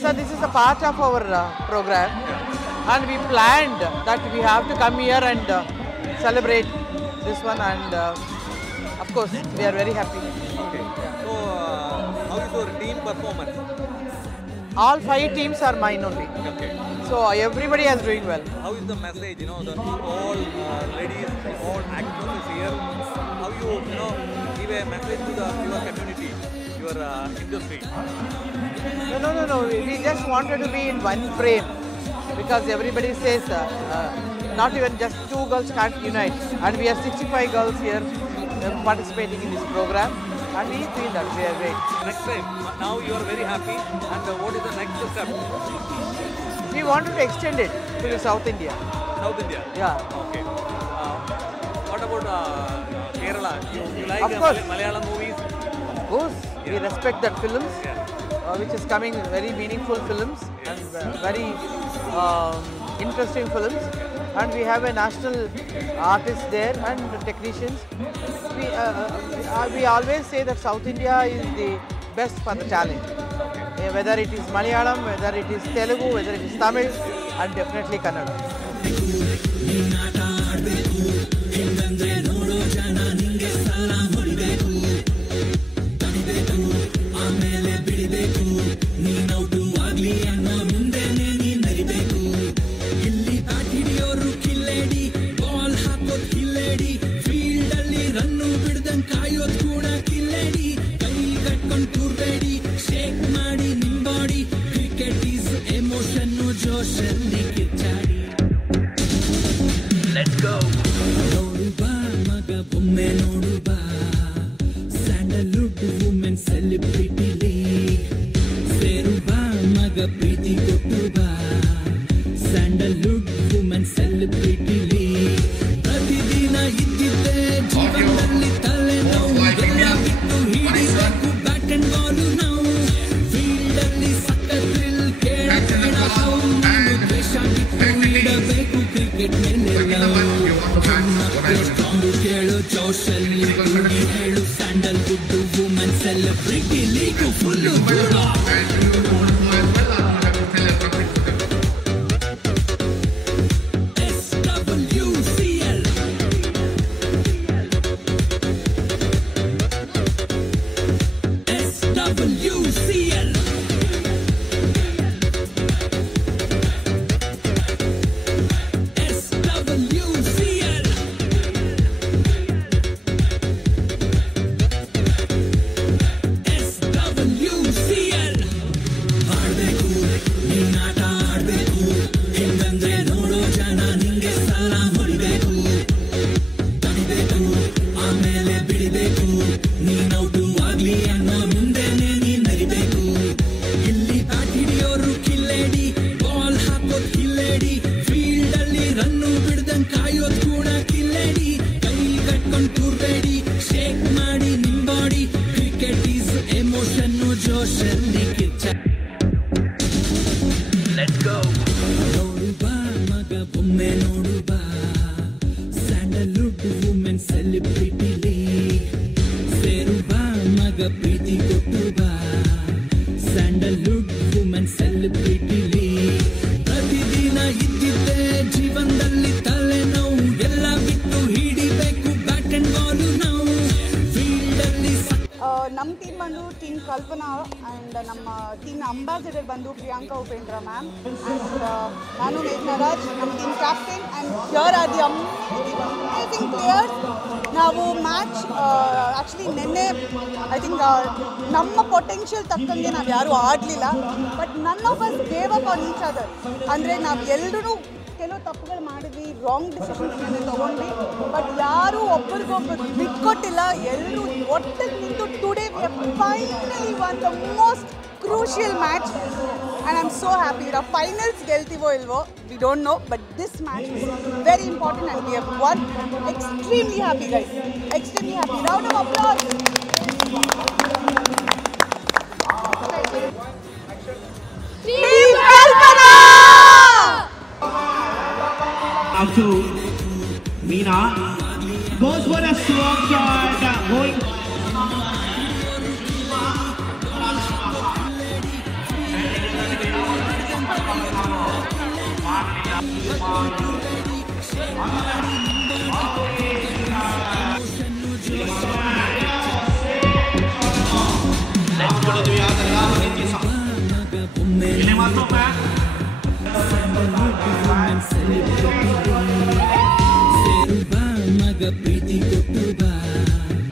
So this is a part of our program, and we planned that we have to come here and celebrate this one, and of course we are very happy. Okay. So how is your team performance? All 5 teams are mine only. Okay. So everybody is doing well. How is the message? All ladies, all actors is here. How you give a message to your community, your industry? No. We just wanted to be in one frame, because everybody says not even just 2 girls can't unite, and we are 65 girls here participating in this program, and we feel that we are great. Next time, now you are very happy, and what is the next step? We wanted to extend it to South India. South India? Yeah. Okay. What about Kerala? You like Malayalam movies? Of course, we respect that films, which is coming very meaningful films and very interesting films. And we have a national artist there and technicians. We always say that South India is the best for the talent. Whether it is Malayalam, whether it is Telugu, whether it is Tamil, and definitely Kannada. Let's go. Sandalwood women celebrity league. Seruba maga priti kotuba. Sandalwood women celebrity league. Pratidina iddide jeevanalli tale novu ella bittu hidibeku bat and ball now. Field alli sakka thrill kelana sound dvesha bittu hidabeku cricket mele Joshalli Helu Sandalwood women celebrity league full SWCL SWCL Let's go. Noduba maga bomme noduba. Sandalwood women celebrity league. Seruba maga priti kotuba. Sandalwood women celebrity league. Pratidina iddide jeevanalli tale novu ella bittu hidibeku bat and ball now. Field alli ನಮ್ಮ team ಬಂದು team Kalpana and ನಮ್ಮ team ambassador ಬಂದು Priyanka Upendra ma'am and ನಾನು ಮೇಘನರಾಜ್ ನಮ್ಮ team captain and here are the amazing players. ನಾವು match actually ನಿನ್ನೆ I think ನಮ್ಮ potential ತಕ್ಕಂಗೆ ನಾವು ಯಾರೂ ಆಡಲಿಲ್ಲ, but none of us gave up on each other. ಅಂದರೆ ನಾವು ಎಲ್ಲರೂ ಕೆಲವು ತಪ್ಪುಗಳು ಮಾಡಿದ್ವಿ, ರಾಂಗ್ ಡಿಸಿಷನ್ಸ್ ತೊಗೊಂಡ್ವಿ, ಬಟ್ ಯಾರೂ ಒಬ್ಬರಿಗೊಬ್ಬರು ಬಿಟ್ಕೊಟ್ಟಿಲ್ಲ. ಎಲ್ಲರೂ ಒಟ್ಟಿಗೆ ನಿಂತು today we have finally one the most crucial match and I am so happy. ನಾವು ಫೈನಲ್ಸ್ ಗೆಲ್ತೀವೋ ಇಲ್ವೋ we don't know, but this match is very important and we have one. Extremely happy guys, extremely happy. Round of applause. Out to Meena, goes for a strong shot, going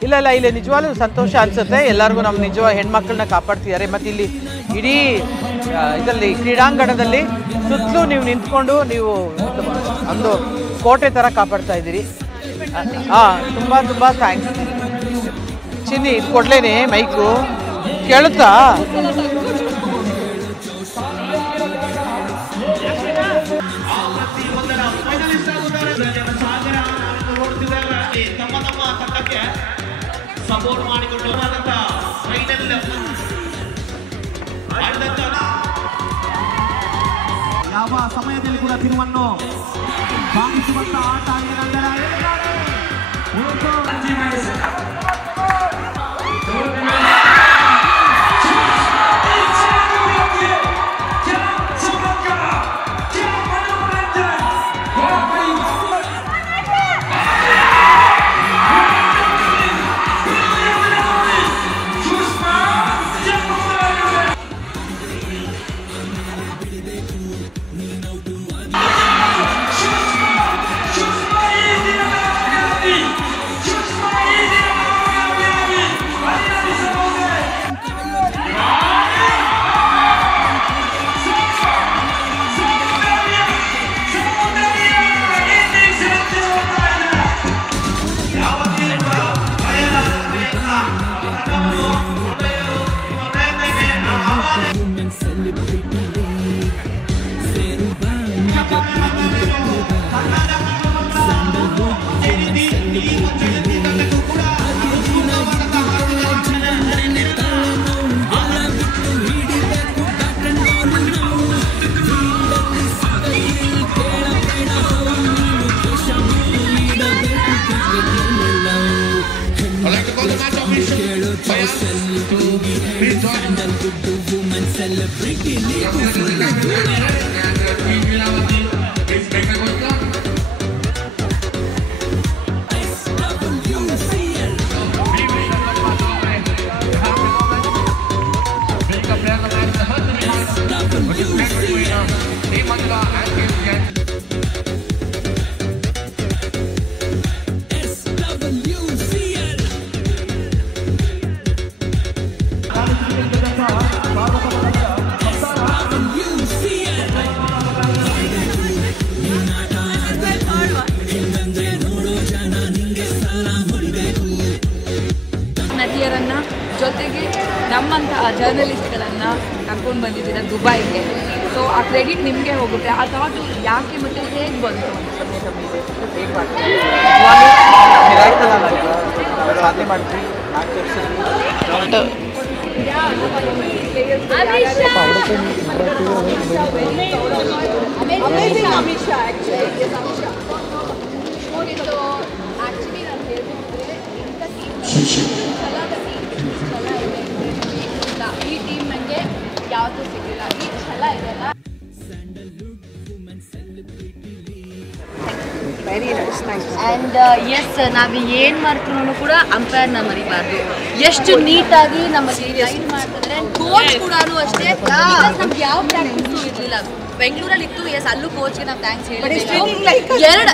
ಇಲ್ಲ ಇಲ್ಲ, ಇಲ್ಲಿ ನಿಜವಾಗ್ಲೂ ಸಂತೋಷ ಅನಿಸುತ್ತೆ. ಎಲ್ಲರಿಗೂ ನಮ್ಮ ನಿಜವಾಗಿ ಹೆಣ್ಮಕ್ಳನ್ನ ಕಾಪಾಡ್ತಿದ್ದಾರೆ. ಮತ್ತು ಇಲ್ಲಿ ಇಡೀ ಇದರಲ್ಲಿ ಕ್ರೀಡಾಂಗಣದಲ್ಲಿ ಸುತ್ತಲೂ ನೀವು ನಿಂತ್ಕೊಂಡು ನೀವು ಒಂದು ಕೋಟೆ ಥರ ಕಾಪಾಡ್ತಾ ಇದ್ದೀರಿ. ತುಂಬ ತುಂಬ ಥ್ಯಾಂಕ್ಸ್. ಚಿನ್ನಿ ಇದು ಕೊಡ್ಲೇನೆ ಮೈಕು ಕೇಳುತ್ತಾ? ಸಪೋರ್ಟ್ ಮಾಡಿಕೊಂಡು ಫೈನಲ್ ಯಾವ ಸಮಯದಲ್ಲಿ ಕೂಡ ತಿರುವನ್ನು ಸಾಗಿಸುವಂತ ಆಟ ಜೊತೆಗೆ ನಮ್ಮಂತಹ ಜರ್ನಲಿಸ್ಟ್ಗಳನ್ನು ಕರ್ಕೊಂಡು ಬಂದಿದ್ದೀರ ದುಬೈಗೆ. ಸೊ ಆ ಕ್ರೆಡಿಟ್ ನಿಮಗೆ ಹೋಗುತ್ತೆ. ಆ ಥಾಟ್ ಯಾಕೆ ಮತ್ತು ಹೇಗೆ ಬಂತು ಹೇಗೆ ಮಾಡ್ತೀವಿ ಸಾಧನೆ ಮಾಡ್ತೀವಿ. ಈ ಟೀಮ್ ನನಗೆ ಯಾವತ್ತೂ ಸಿಗಲಿಲ್ಲ. ಈ ಛಲ ಇದೆಯಲ್ಲ very nice nice. And yes, ನಾವು ಏನು ಮಾಡ್ತೀನೂ ಕೂಡ ಅಂಪೈರ್ನ ಮರಿಬಾರ್ದು. ಎಷ್ಟು ನೀಟಾಗಿ ನಮಗೆ ಗೈಡ್ ಮಾಡ್ತಿದ್ರೆ ಕೋಚ್ ಕೂಡ ಅಷ್ಟೇ. ನಮ್ಗೆ ಯಾವ ಪ್ರಾಕ್ಟೀಸು ಇರಲಿಲ್ಲ. ಬೆಂಗಳೂರಲ್ಲಿ ಇತ್ತು, ಎಸ್ ಅಲ್ಲೂ ಕೋಚ್ಗೆ ನಾವು ಥ್ಯಾಂಕ್ಸ್ ಹೇಳಬೇಕು. ಎರಡು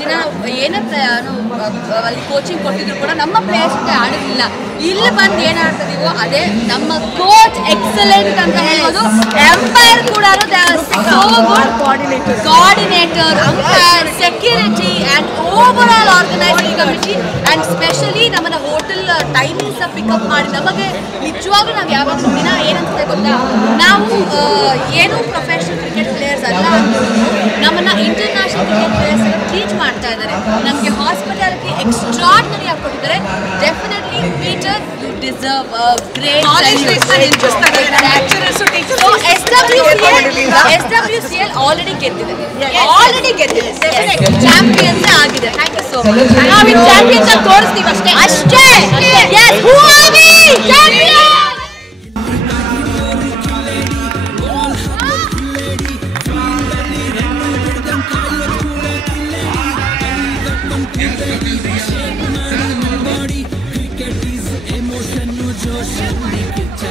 ದಿನ ಏನಂತ ಅಲ್ಲಿ ಕೋಚಿಂಗ್ ಕೊಟ್ಟಿದ್ರು ಕೂಡ ನಮ್ಮ ಪ್ಲೇಯರ್ಸ್ ಜೊತೆ ಆಡೋದಿಲ್ಲ. ಇಲ್ಲಿ ಬಂದು ಏನು ಆಡ್ತಿದೀವೋ ಅದೇ ನಮ್ಮ ಕೋಚ್ ಎಕ್ಸಲೆಂಟ್ ಅಂತ ಹೇಳ್ಬೋದು. ಎಂಪೈರ್ ಕೂಡ coordinator, umpire, security and overall organising committee and specially ನಮ್ಮನ್ನ ಹೋಟೆಲ್ ಟೈಮಿಂಗ್ಸ್ ಪಿಕಪ್ ಮಾಡಿ ನಮಗೆ ನಿಜವಾಗ್ಲೂ ನಾವು ಯಾವಾಗ ದಿನ ಏನಂತ ಗೊತ್ತಾ, ನಾವು ಏನು ಪ್ರೊಫೆಷನಲ್ ಕ್ರಿಕೆಟ್ ಪ್ಲೇಯರ್ಸ್ ಅಲ್ಲ, ನಮ್ಮನ್ನ ಇಂಟರ್ನ್ಯಾಷನಲ್ ಕ್ರಿಕೆಟ್ ಪ್ಲೇಯರ್ಸ್ ಟೀಚ್ ಮಾಡ್ತಾ ಇದ್ದಾರೆ. ನಮಗೆ ಹಾಸ್ಪಿಟಾಲಿಟಿ ಎಕ್ಸ್ಟ್ರಾರ್ಡಿನರಿ ಆಗಿ ಕೊಟ್ಟಿದ್ದಾರೆ. Definitely Peter, you deserve great SWCL already ಗೆದ್ದಿದೆ, ಚಾಂಪಿಯನ್ಸ್ ಆಗಿದೆ. Thank you so much. ನಾವು ಚಾಂಪಿಯನ್ಸ್ ತೋರಿಸ್ತೀವಿ ಅಷ್ಟೇ ಅಷ್ಟೇ. ಜೋಶಲ್ಲಿ ಕಿಚ್ಚ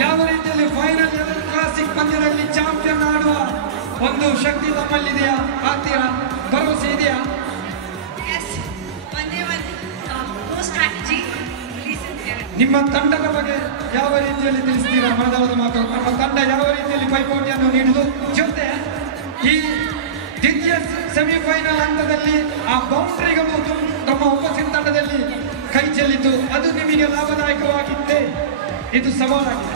ಯಾವ ರೀತಿಯಲ್ಲಿ ಫೈನಲ್ ಕ್ಲಾಸಿಕ್ ಪಂದ್ಯದಲ್ಲಿ ಚಾಂಪಿಯನ್ ಆಡುವ ಒಂದು ಶಕ್ತಿ ತಮ್ಮಲ್ಲಿದೆಯಾ? ಆಗ್ತೀರಾ? ಭರವಸೆ ಇದೆಯಾ? ನಿಮ್ಮ ತಂಡದ ಬಗ್ಗೆ ಯಾವ ರೀತಿಯಲ್ಲಿ ತಿಳಿಸ್ತೀರಾ? ಮನದಾಳದ ಮಾತು. ನಮ್ಮ ತಂಡ ಯಾವ ರೀತಿಯಲ್ಲಿ ಪೈಪೋಟಿಯನ್ನು ನೀಡುವುದು, ಜೊತೆ ಈ ದ್ವಿತೀಯ ಸೆಮಿಫೈನಲ್ ಹಂತದಲ್ಲಿ ಆ ಬೌಂಡ್ರಿಗಳು ತಮ್ಮ ಉಪಸ್ಥಿತ ತಂಡದಲ್ಲಿ ಕೈ ಚೆಲ್ಲಿತು, ಅದು ನಿಮಗೆ ಲಾಭದಾಯಕವಾಗಿತ್ತೆ? ಇದು ಸವಾಲಾಗಿದೆ.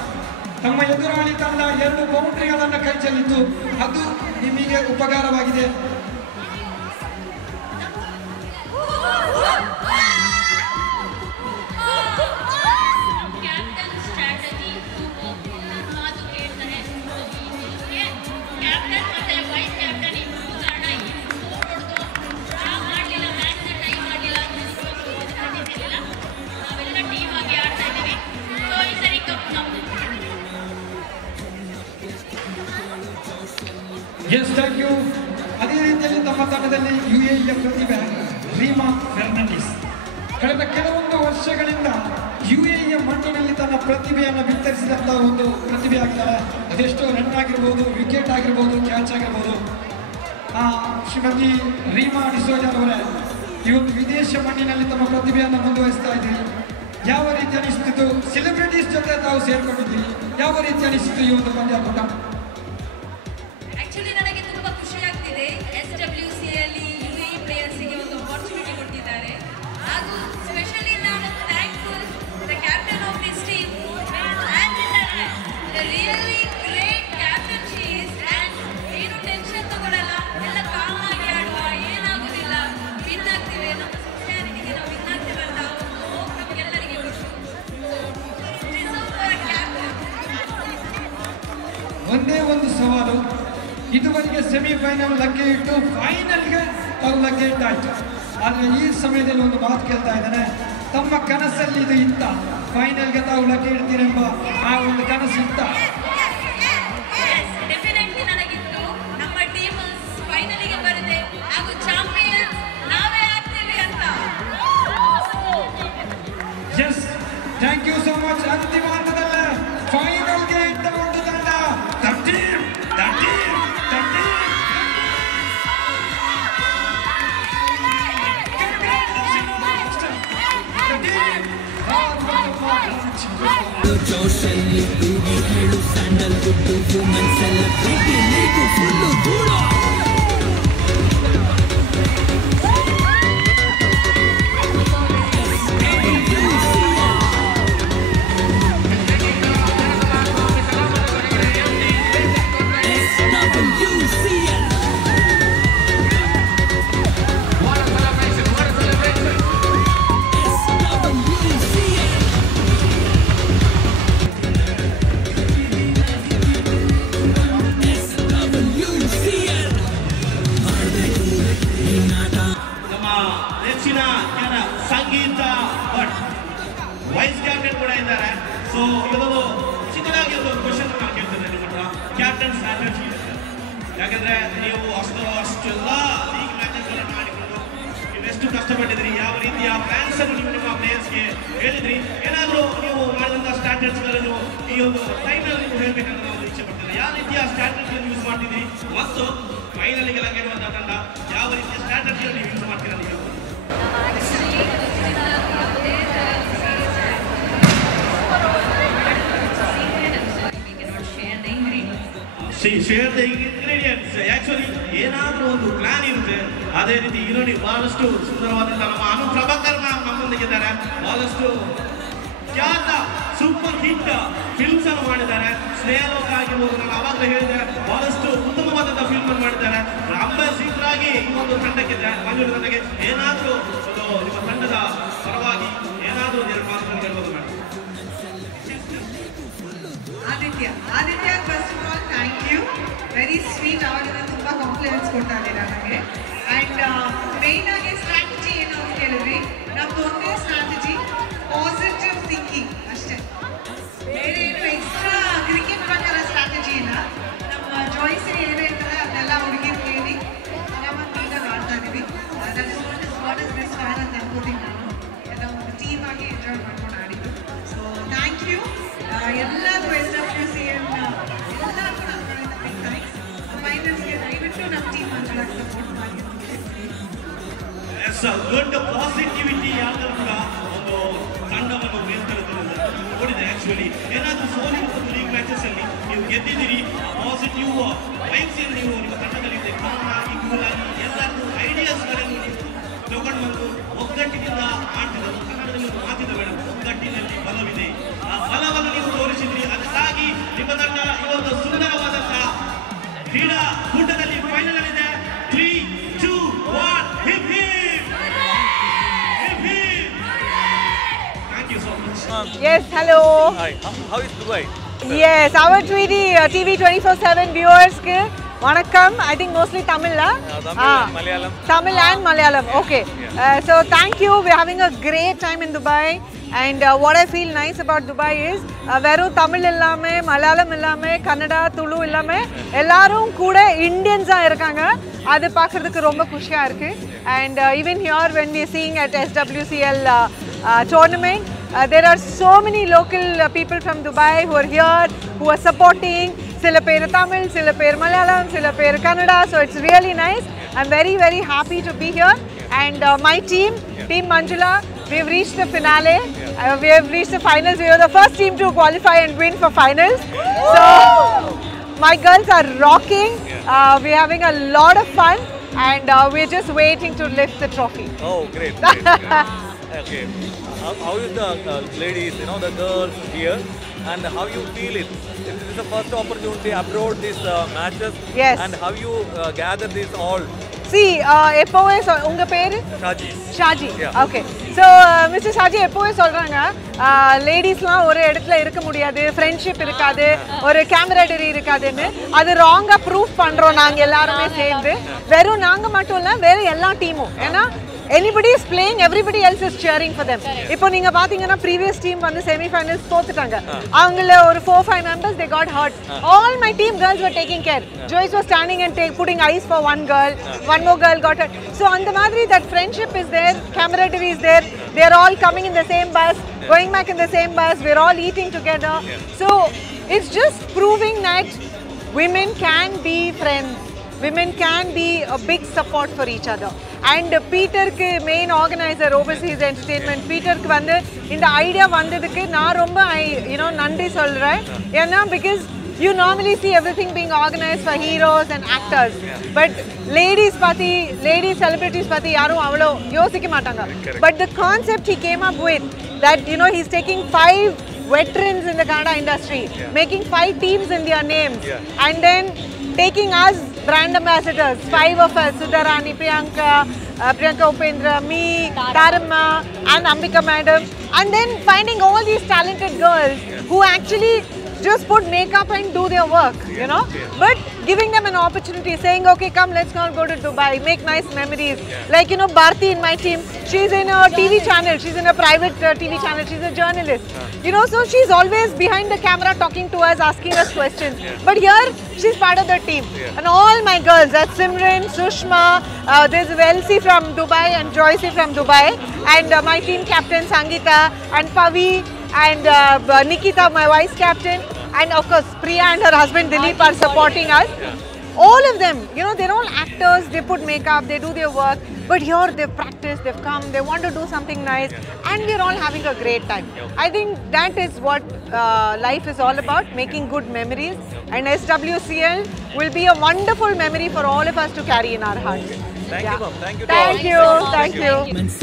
ತಮ್ಮ ಎದುರಾಳಿ ತಂಡ 2 ಬೌಂಡ್ರಿಗಳನ್ನು ಕೈ ಚೆಲ್ಲಿತು, ಅದು ನಿಮಗೆ ಉಪಕಾರವಾಗಿದೆ. S, thank you. ಅದೇ ರೀತಿಯಲ್ಲಿ ತಮ್ಮ ತಂಡದಲ್ಲಿ UAEಯ ಪ್ರತಿಭೆ ರೀಮಾ ಫೆರ್ನಾಂಡಿಸ್ ಕಳೆದ ಕೆಲವೊಂದು ವರ್ಷಗಳಿಂದ UAEಯ ಮಣ್ಣಿನಲ್ಲಿ ತನ್ನ ಪ್ರತಿಭೆಯನ್ನು ಬಿತ್ತರಿಸಿದಂತಹ ಒಂದು ಪ್ರತಿಭೆ ಆಗ್ತಾರೆ. ಅದೆಷ್ಟೋ ರನ್ ಆಗಿರ್ಬೋದು, ವಿಕೆಟ್ ಆಗಿರ್ಬೋದು, ಕ್ಯಾಚ್ ಆಗಿರ್ಬೋದು. ಶ್ರೀಮತಿ ರೀಮಾ ಡಿಸೋಜಾ ಅವರೇ, ಈ ಒಂದು ವಿದೇಶ ಮಣ್ಣಿನಲ್ಲಿ ತಮ್ಮ ಪ್ರತಿಭೆಯನ್ನು ಮುಂದುವರಿಸ್ತಾ ಇದ್ದೀರಿ. ಯಾವ ರೀತಿ ಅನಿಸ್ತಿತ್ತು? ಸೆಲೆಬ್ರಿಟೀಸ್ ಜೊತೆ ತಾವು ಸೇರ್ಕೊಂಡಿದ್ದೀರಿ, ಯಾವ ರೀತಿ ಅನಿಸ್ತಿತ್ತು ಈ ಒಂದು ಪಂದ್ಯಾಕೂಟ? ಆಕ್ಚುಲಿ ನನಗೆ ತುಂಬಾ ಖುಷಿ ಆಗ್ತಿದೆ. SWC ಅಲ್ಲಿ UAE ಪ್ಲೇಯರ್ಸ್ಗೆ ಒಂದು ಅಪರ್ಚುನಿಟಿ ಕೊಟ್ಟಿದ್ದಾರೆ. ಹಾಗೂ ಸ್ಪೆಷಲಿ ನಾನು thankful the captain of this team and the really great captain she is. And ಏನು ಟೆನ್ಷನ್ ತಗೊಳ್ಳಲ್ಲ, ಎಲ್ಲ ಕಾಮ್ ಆಗಿ ಆಡುವ, ಏನಾಗೋದಿಲ್ಲ, ವಿನ್ ಆಗ್ತೀವಿ, ನಮ್ಮ ಸೊಸೈಟಿಗೆ ನಾವು ವಿನ್ ಆಗ್ತೀವಿ ಅಂತ ಒಂದು ಹೋಪ್ ನಮಗೆಲ್ಲರಿಗೆ ಗೊತ್ತು. ಒಂದೇ ಒಂದು ಸವಾಲು, ಇದುವರೆಗೆ ಸೆಮಿಫೈನಲ್ ಲಗ್ಗೆ ಇಟ್ಟು ಫೈನಲ್ಗೆ ಅವ್ರು ಲಗ್ಗೆ ಇಟ್ಟಾಯ್ತು. ಆದರೆ ಈ ಸಮಯದಲ್ಲಿ ಒಂದು ಮಾತು ಕೇಳ್ತಾ ಇದ್ದಾನೆ, ತಮ್ಮ ಕನಸಲ್ಲಿ ಇದು ಇತ್ತ? ಫೈನಲ್ಗೆ ತಾವು ಲಗ್ಗೆ ಇಡ್ತೀರೆಂಬ ಆ ಒಂದು ಕನಸು ಇತ್ತ? ಡೆಫಿನೆಟ್ಲಿ ನನಗಿತ್ತು. ನಮ್ಮ ಟೀಮ್ ಫೈನಲಿಗೆ ಬರುತ್ತೆ ಹಾಗೂ ಚಾಂಪಿಯನ್ ನಾವೇ ಆಗ್ತೀವಿ ಅಂತ. Yes, thank you so much. ಅಂತಿಮ ಹಂತದಲ್ಲೇ ಫೈನಲ್ಗೆ ಇಟ್ಟ ಒಂದು ತಂಡ ಜೋಶಲ್ಲಿ ತೂಗಿ ಹೇಳು sandalwood women celebrity league full ಧೂಳು. ಸಂಗೀತ ಭಟ್ ವೈಸ್ ಕ್ಯಾಪ್ಟನ್ ಕೂಡ ಇದ್ದಾರೆ. ಸೊ ಇದೊಂದು ಚಿಕ್ಕದಾಗಿ ಒಂದು ಕ್ವಶನ್ ನಾನು ಕೇಳ್ತೇನೆ ನಿಮ್ಮ ಹತ್ರ. ಕ್ಯಾಪ್ಟನ್ ಸ್ಟ್ರಾಟಜಿ, ಯಾಕಂದ್ರೆ ನೀವು ಅಷ್ಟೆಲ್ಲ ಲೀಗ್ ಮ್ಯಾಚಸ್ ಎಲ್ಲ ಮಾಡಿಕೊಂಡು ಎಷ್ಟು ಕಷ್ಟಪಟ್ಟಿದ್ರಿ, ಯಾವ ರೀತಿಯ ಪ್ಲಾನ್ಸ್ ಅನ್ನು ನೀವು ನಿಮ್ಮ ಪ್ಲೇಯರ್ಸ್ಗೆ ಹೇಳಿದ್ರಿ, ಏನಾದರೂ ನೀವು ಮಾಡಿದಂತಹ ಸ್ಟ್ರಾಟಜಿಗಳನ್ನು ಈ ಒಂದು ಟೈಮಲ್ಲಿ ನೀವು ಹೇಳಬೇಕಂತ ನಾವು ಇಚ್ಛೆ ಪಡ್ತೇವೆ. ಯಾವ ರೀತಿಯ ಸ್ಟ್ರಾಟಜಿಯನ್ನು ಯೂಸ್ ಮಾಡ್ತಿದ್ರಿ ಮತ್ತು ಫೈನಲಿಗೆಲ್ಲ ಗೆಲ್ಲುವಂತಹ ತಂಡ ಯಾವ ರೀತಿಯ ಸ್ಟ್ರಾಟಜಿಯನ್ನು ನೀವು ಯೂಸ್ ಮಾಡ್ತೀರಾ ನೀವು? Share the ingredients. ಆಕ್ಚುಲಿ ಏನಾದರೂ ಒಂದು ಪ್ಲಾನ್ ಇರುತ್ತೆ. ಅದೇ ರೀತಿ ಈರುಳ್ಳಿ ಬಹಳಷ್ಟು ಸುಂದರವಾದಂತಹ ನಮ್ಮ ಅನು ಪ್ರಭಾಕರ್ ಮ್ಯಾಮ್ ನಮ್ಮೊಂದಿಗಿದ್ದಾರೆ. ಬಹಳಷ್ಟು ಖ್ಯಾತ ಸೂಪರ್ ಹಿಟ್ ಫಿಲ್ಮ್ಸ್ ಅನ್ನು ಮಾಡಿದ್ದಾರೆ. ಸ್ನೇಹಲೋಕ ಆಗಿರ್ಬೋದು, ನಾನು ಆವಾಗಲೇ ಹೇಳಿದೆ, ಬಹಳಷ್ಟು ಉತ್ತಮವಾದಂತಹ ಫಿಲ್ಮ್ ಅನ್ನು ಮಾಡಿದ್ದಾರೆ. ಅಂಬಾಸಿಡರ್ ಆಗಿ ಈ ಒಂದು ತಂಡಕ್ಕೆ ಮಂಜೂರು ತಂಡಕ್ಕೆ ಏನಾದರೂ ನಿಮ್ಮ ತಂಡದ ಪರವಾಗಿ ಏನಾದರೂ ಎರಡು ಮಾತುಗಳನ್ನು ಹೇಳ್ಬೋದು madam? Aditya first of all thank you, very sweet. ಆವಾಗ ತುಂಬ ಕಾಂಪ್ಲಿಮೆಂಟ್ಸ್ ಕೊಡ್ತಾ ಇದ್ದೀರಾ ನನಗೆ. ಆ್ಯಂಡ್ ಮೇಯ್ನ್ ಆಗಿ ಸ್ಟ್ರಾಟಜಿ ಏನು ಅಂತ ಹೇಳಿದ್ರಿ, ನಮ್ದು ಒಂದೇ ಸ್ಟ್ರಾಟಜಿ, ಪಾಸಿಟಿವ್ ಥಿಂಕಿಂಗ್ ಅಷ್ಟೇ. ಬೇರೆ ಏನು ಎಕ್ಸ್ಟ್ರಾ ಕ್ರಿಕೆಟ್ ಪ್ರಕಾರ ಸ್ಟ್ರಾಟಜಿ ಇಲ್ಲ. ನಮ್ಮ ಜಾಯ್ಸ್ ಏನು ಇರ್ತದೆ ಅದನ್ನೆಲ್ಲ ಹುಡುಗಿರು ಕೇಳಿ ಆರಾಮಾಗಿ ನೀಟಾಗಿ ಆಡ್ತಾ ಇದ್ದೀವಿ. That is what is best fan ಅಂತ ಅನ್ಕೋತೀನಿ ನಾನು. ಎಲ್ಲ ಒಂದು ಟೀಮ್ ಆಗಿ ಎಂಜಾಯ್ ಮಾಡ್ಕೊಂಡು ಆಡಿದ್ದು. ಸೊ ಥ್ಯಾಂಕ್ ಯು ಎಲ್ಲರೂ SWC ಎಲ್ಲ ಕೂಡ ಬಿಗ್ ಥ್ಯಾಂಕ್ಸ್. ಫೈನಲ್ಸ್ಗೆ ದಯವಿಟ್ಟು ನಮ್ಮ ಟೀಮ್ ಅಂತ ಸಪೋರ್ಟ್ ಮಾಡಿ. ದೊಡ್ಡ ಪಾಸಿಟಿವಿಟಿ ಯಾವ್ದು ಕೂಡ ಒಂದು ತಂಡವನ್ನು ಮೇಲ್ತರುತ್ತದೆ ನೋಡಿದೆ. ಆಕ್ಚುಲಿ ಏನಾದರೂ ಸೋಲಿನ ಒಂದು ಲೀಗ್ ಮ್ಯಾಚಸ್ ಅಲ್ಲಿ ನೀವು ಗೆದ್ದಿದ್ದೀರಿ, ಪಾಸಿಟಿವ್ ವೈಬ್ಸ್ ಏನು ನೀವು ನಿಮ್ಮ ತಂಡದಲ್ಲಿ ಇದೆ. ಕಾಮ್ ಆಗಿ ಕೂಲ್ ಆಗಿ ಎಲ್ಲರೂ ಐಡಿಯಾಸ್ಗಳನ್ನು ನೀವು ತಗೊಂಡು ಬಂದು ಒಗ್ಗಟ್ಟಿನಿಂದ ಆಡ್ತಿದ್ದು. ಕನ್ನಡದಲ್ಲಿ ಒಂದು ಮಾತಿದೆ ಮೇಡಮ್, ಒಗ್ಗಟ್ಟಿನಲ್ಲಿ ಬಲವಿದೆ. ಆ ಬಲವನ್ನು ನೀವು ತೋರಿಸಿದ್ರಿ. ಅದಕ್ಕಾಗಿ ನಿಮ್ಮ ತಂಡ ಈ ಒಂದು ಸುಂದರವಾದಂತಹ ಕ್ರೀಡಾ ಕೂಟದಲ್ಲಿ ಫೈನಲ್ ಅಲ್ಲಿದೆ. 3, 2, 1 hip hip hip hip. Thank you so much. Yes, hello. Hi, how is Dubai? Yes, our TV 24/7 viewers ke vanakkam. I think mostly Tamil la. Tamil and Malayalam. Tamil and Malayalam. Okay. So thank you. We're having a great time in Dubai. And what I feel nice about Dubai is veru Tamil illame, Malayalam illame, Kannada, Tulu illame ellarum kuda Indians ah irukanga. Adu paakradhukku romba kushiya irukku. And even here when we are seeing at SWCL tournament, there are so many local people from Dubai who are here, who are supporting. Sila per Tamil, sila per Malayalam, sila per Kannada. So it's really nice. I'm very, very happy to be here. And my team, Team Manjula, we've reached the finale. We have reached the finals. We were the first team to qualify and win for finals. So my girls are rocking. We're having a lot of fun. And we're just waiting to lift the trophy. Oh, great. Great. Okay. How is the ladies, the girls here, and how you feel it? This is the first opportunity abroad these matches. Yes. And how you gather this all? See, எப்போவே உங்க பேரு Shaji. Okay. So mister Shaji எப்போவே சொல்றாங்க லேடிஸ்லாம் ஒரு இடத்துல இருக்க முடியாது, ஃப்ரெண்ட்ஷிப் இருக்காது, ஒரு கேமராடரி இருக்காதுன்னு. அது ராங்கா ப்ரூஃப் பண்றோம் நாங்க எல்லாருமே சேர்ந்து. வெறும் நாங்க மட்டும் இல்ல, வேற எல்லா டீமும். ஏன்னா anybody is playing, everybody else is cheering for them. இப்போ நீங்க பாத்தீங்கன்னா previous team வந்து semi finals தோத்துட்டாங்க. அவங்கள ஒரு 4-5 members they got hurt. All my team girls were taking care. Joyce was standing and putting ice for one girl. One more girl got hurt. So அந்த மாதிரி that friendship is there, camaraderie is there. They are all coming in the same bus, going back in the same bus. We're all eating together. So it's just proving that women can be friends. Women can be a big support for each other. And Peter ku main organizer Overseas Entertainment, Peter ku vandu inda idea vandadukku na romba nandri solren. Ena because you normally see everything being organized for heroes and actors, but lady celebrities pati yaru avlo yosika matanga. But the concept he came up with, that he's taking 5 veterans in the Kannada industry, making 5 teams in their names, and then taking us brand ambassadors, 5 of us, Sudharani, Priyanka Upendra, me, Taramma and Ambika madam, and then finding all these talented girls who actually just put makeup and do their work, but giving them an opportunity, saying, okay, come, let's go to Dubai, make nice memories. Like, you know, Bharti in my team, she's in a TV channel, she's in a private TV channel, she's a journalist. You know, so she's always behind the camera talking to us, asking us questions. But here, she's part of the team. And all my girls, that's Simran, Sushma, there's Elsie from Dubai and Joycey from Dubai, and my team captain Sangeeta, and Pavi, and Nikita, my vice captain, and of course Priya and her husband Dilip are supporting us. All of them, you know, they're all actors, they put makeup, they do their work, but here they've practiced, they've come, they want to do something nice, and we're all having a great time. I think that is what life is all about, making good memories, and SWCL will be a wonderful memory for all of us to carry in our hearts. Thank you, Mom. Thank you. Thank you. Thank you.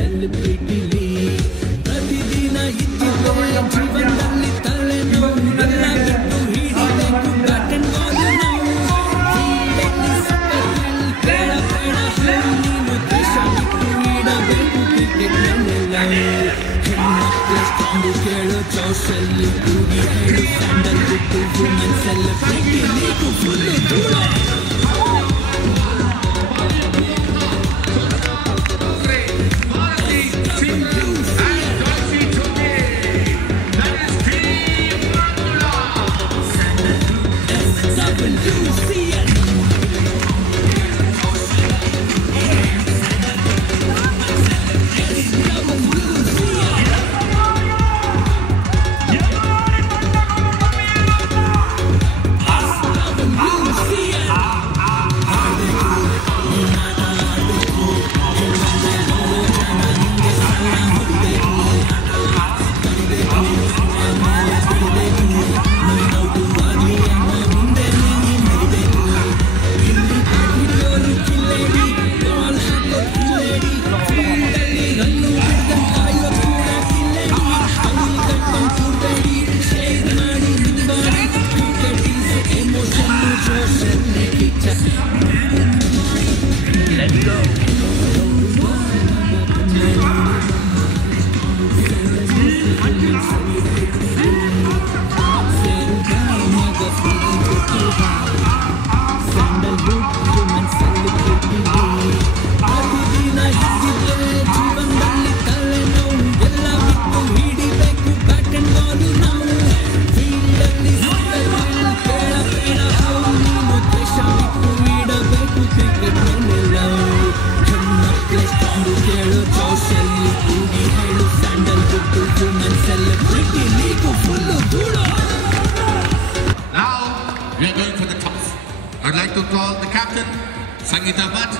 Sangeeta Bhatt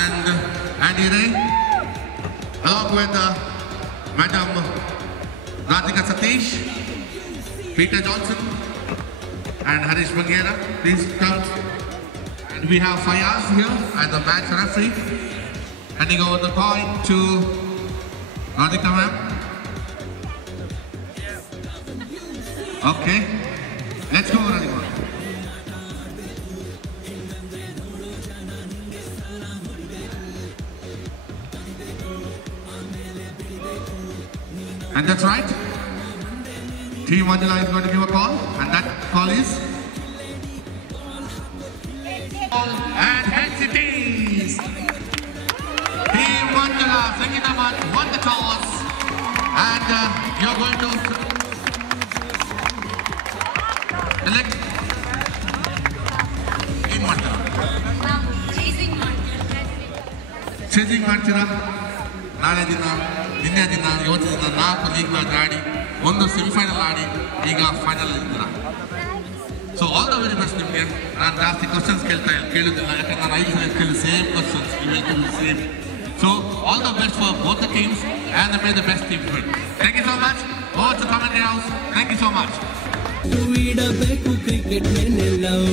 and Andy Ray, along with Madam Radhika Satish, Peter Johnson, and Harish Bangera. Please come. And we have Fayaz here as the match referee, handing over the point to Radhika ma'am. Okay, let's go, Radhika. And that's right. Team Manjula is going to give a call, and that call is. And hence it is. Team Manjula, Sangeeta Bhatt won the toss, and you're going to select in Manjula. Chasing Manjula. ನಾಳೆ ದಿನ ನಿನ್ನೆ ದಿನ ಇವತ್ತು ದಿನ 4 league match ಆಡಿ ಒಂದು semifinal ಆಡಿ ಈಗ ಫೈನಲ್ ಇದ್ದೀರಾ. So all the very best ನಿಮಗೆ. ನಾನು ಜಾಸ್ತಿ ಕ್ವಶನ್ಸ್ ಕೇಳುವುದಿಲ್ಲ, ಯಾಕಂದ್ರೆ ನಾನು 5 ಸಲ ಕೇಳಿ ಸೇಮ್ ಕ್ವಶನ್ಸ್ ಇವೆಲ್ಲ same. So all the best for both the teams and may the best team win. Thank you so much. Over to commentary house. Thank you so much. ಇಡಬೇಕು ಕ್ರಿಕೆಟ್ ಮೇಲೆ love,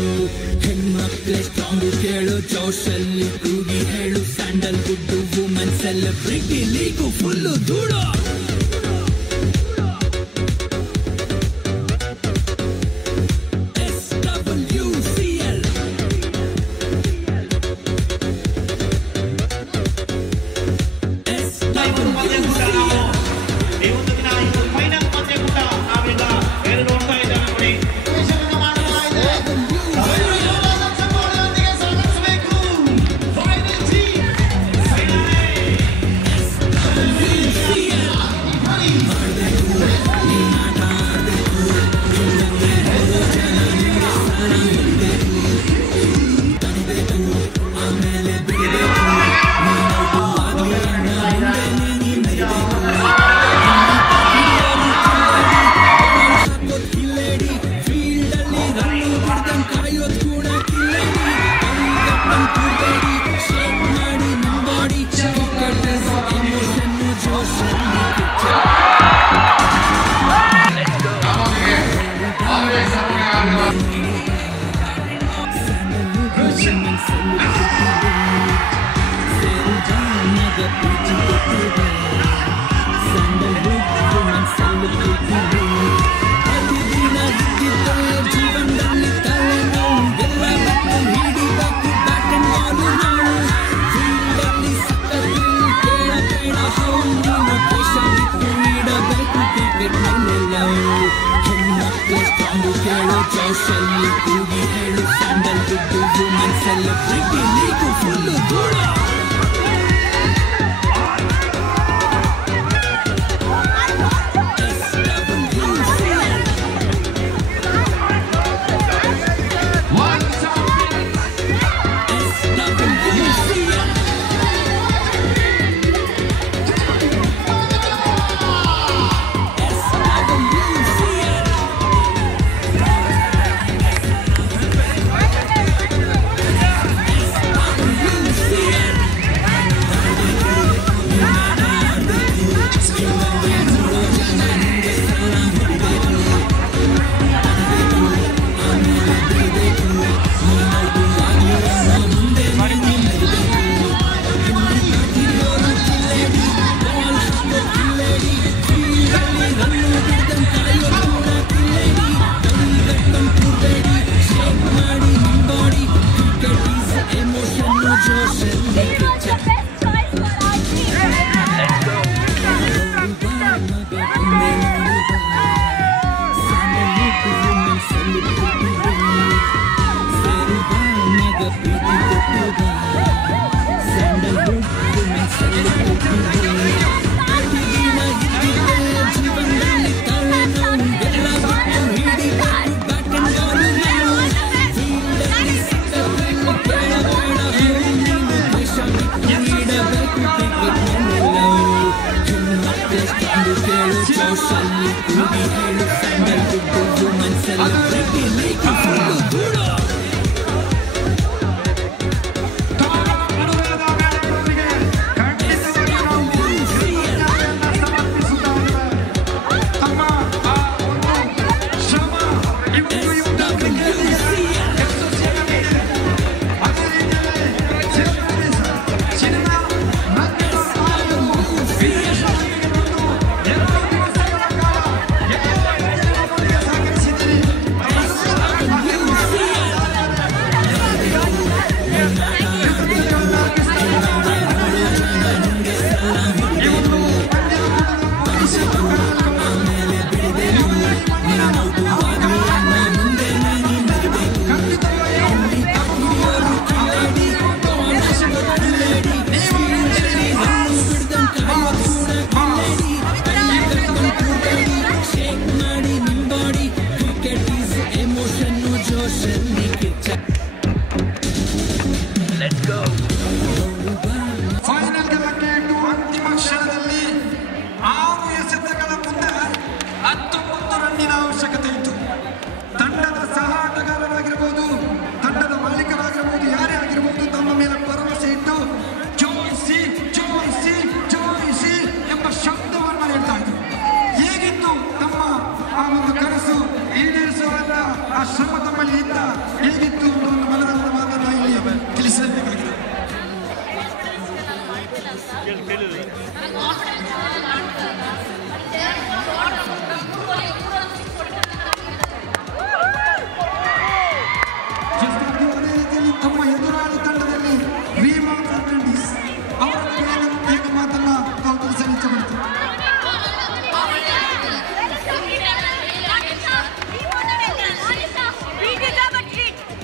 ಹೆಣ್ಮಕ್ಳೆ strong ಕೇಳು, ಜೋಶಲ್ಲಿ ಕೂಗಿ ಹೇಳು, sandalwood women celebrity league full ಧೂಳು.